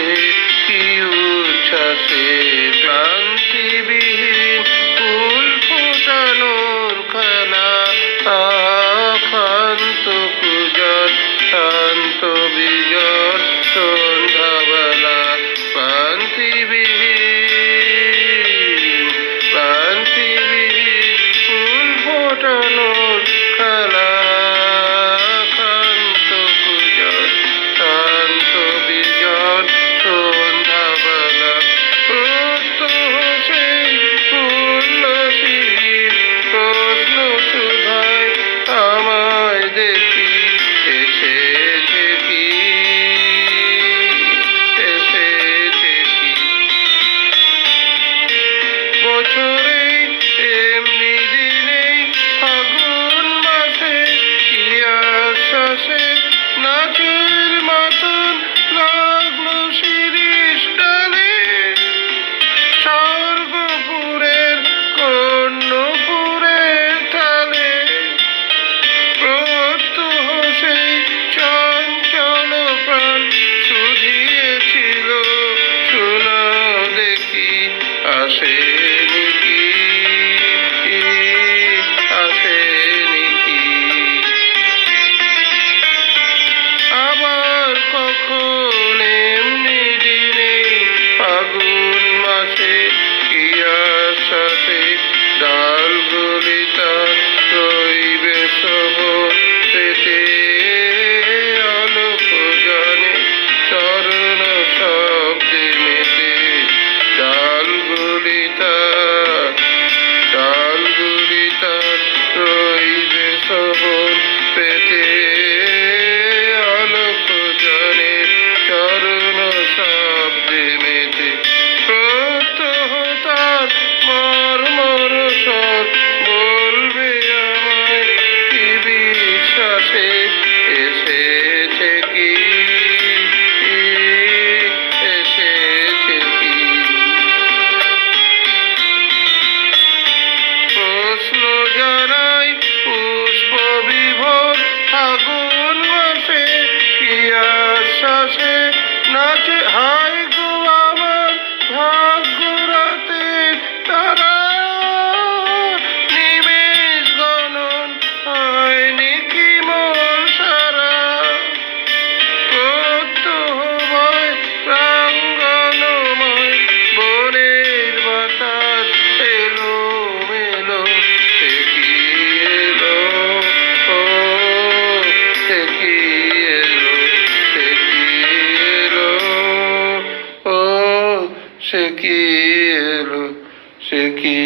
মাসে কি উচ্ছ্বাসে ক্লান্তিবিহীন ফুল ফোটানোর খেলা, আখান্ত পূজন শান্ত বিজন সন্ধ্যাবেলা ক্লান্তিবিহীন ফুল ফোটানোর খেলা, আখান্ত পূজন শান্ত বিজন সন্ধ্যাবেলা প্রত্যহ সেই উল্লাসীর প্রশ্ন সুধায় আমায় দেখি এসেছে কি, এসেছে কি বছরে এমনি দিনেই ফাগুন মাসে কি আশ্বাসে নাচের মাতন লাগলো শিরিষ ডালে, স্বর্গপুরের কর্ণপুরের তালে প্রত্যহ সেই চঞ্চল প্রাণ শুধিয়েছিল শোনাও দেখি আসেনি কি, আসেনি কি আবার কখন এমনি দিনে ফাগুন মাসে কি আশ্বাসে ডালগুলি তার রইবে সবল পেতে আলোক জানে চরণ শব্দে মেতে, ডালগুলি তার রইবে সবল পেতে আলোক জানে চরণ শব্দে মেতে প্রত্যহ তার মর্মর স্বর বলবে আমায় কি বিশ্বাসে এসেছে কি, এসেছে কি প্রশ্ন জানাই পুষ্প বিভোর ফাগুন মাসে কি আশ্বাসে নাচে হায় গো আমার ভাগ্য রাতের তারা, নিমেষ গণন হয়নি কি মন সারা প্রত্যহ ভয় প্রাঙ্গণময় বনের বাতাস এলো মেলো সে কি এলো, ও সে কি এলো, সে কি এলো, ও সে কি এলো, সে কি